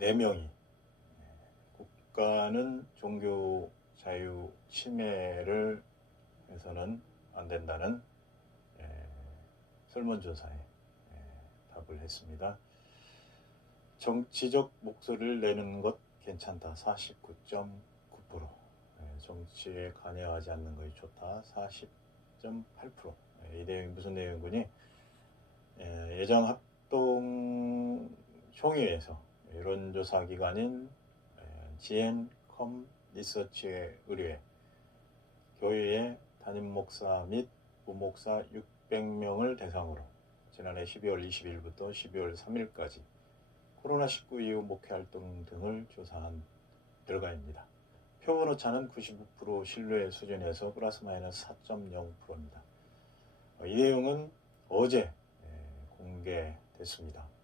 4명이 국가는 종교 자유 침해를 해서는 안 된다는 예, 설문조사에 예, 답을 했습니다. 정치적 목소리를 내는 것 괜찮다. 49.9%. 예, 정치에 관여하지 않는 것이 좋다. 40.8%. 예, 이 내용이 무슨 내용이니? 예, 예정 합동 총회에서 여론조사 기관인 예, GN컴 리서치의 의뢰에 교회의 담임 목사 및 부목사 600명을 대상으로 지난해 12월 20일부터 12월 3일까지 코로나19 이후 목회 활동 등을 조사한 결과입니다. 표본 오차는 99% 신뢰 수준에서 플러스 마이너스 4.0%입니다. 이 내용은 어제 예, 공개됐습니다.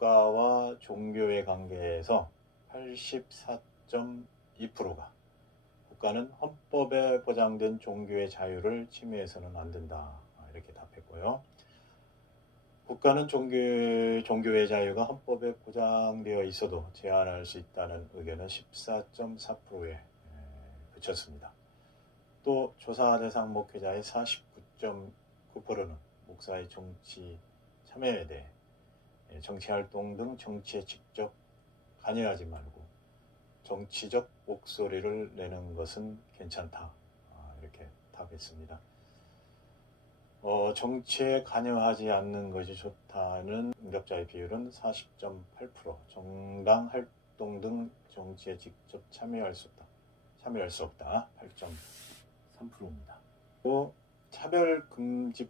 국가와 종교의 관계에서 84.2%가 국가는 헌법에 보장된 종교의 자유를 침해해서는 안 된다. 이렇게 답했고요. 국가는 종교, 종교의 자유가 헌법에 보장되어 있어도 제한할 수 있다는 의견은 14.4%에 그쳤습니다. 또 조사 대상 목회자의 49.9%는 목사의 정치 참여에 대해 정치활동 등 정치에 직접 관여하지 말고 정치적 목소리를 내는 것은 괜찮다. 아, 이렇게 답했습니다. 어, 정치에 관여하지 않는 것이 좋다는 응답자의 비율은 40.8%, 정당 활동 등 정치에 직접 참여할 수 없다. 참여할 수 없다. 8.3%입니다. 또 차별금지법과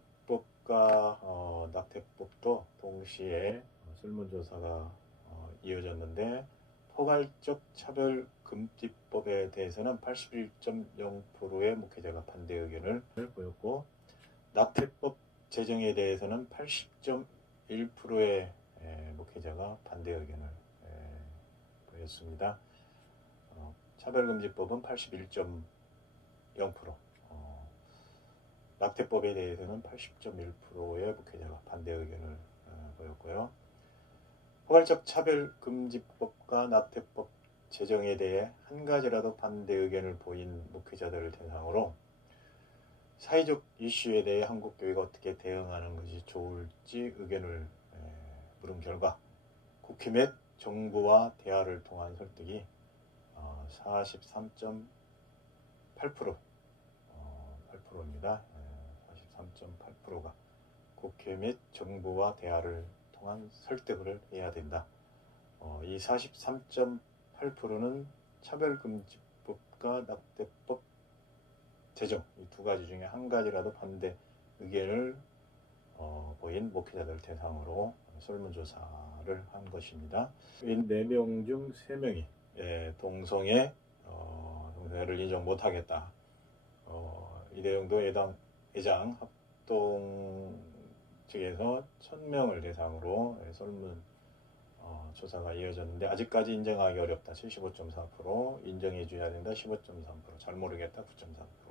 어, 낙태법도 동시에 설문조사가 어, 이어졌는데 포괄적 차별 금지법에 대해서는 81.0%의 목회자가 반대 의견을 보였고 낙태법 제정에 대해서는 80.1%의 목회자가 반대 의견을 에, 보였습니다. 어, 차별금지법은 81.0%, 어, 낙태법에 대해서는 80.1%의 목회자가 반대 의견을 어, 보였고요. 포괄적 차별금지법과 낙태법 제정에 대해 한 가지라도 반대 의견을 보인 목회자들을 대상으로 사회적 이슈에 대해 한국 교회가 어떻게 대응하는 것이 좋을지 의견을 물은 결과 국회 및 정부와 대화를 통한 설득이 43.8% 8%입니다. 43.8%가 국회 및 정부와 대화를 통한 설득을 해야 된다. 이 43.8%는 차별금지법과 낙태법 제정 이 두 가지 중에 한 가지라도 반대 의견을 어, 보인 목회자들 대상으로 설문조사를 한 것입니다. 이 4명 중 3명이 예, 동성애 어, 동성애를 인정 못하겠다. 어, 이 내용도 예당 예장 합동 측에서 1000명을 대상으로 예, 설문 어, 조사가 이어졌는데 아직까지 인정하기 어렵다. 75.4% 인정해 줘야 된다. 15.3%잘 모르겠다. 9.3%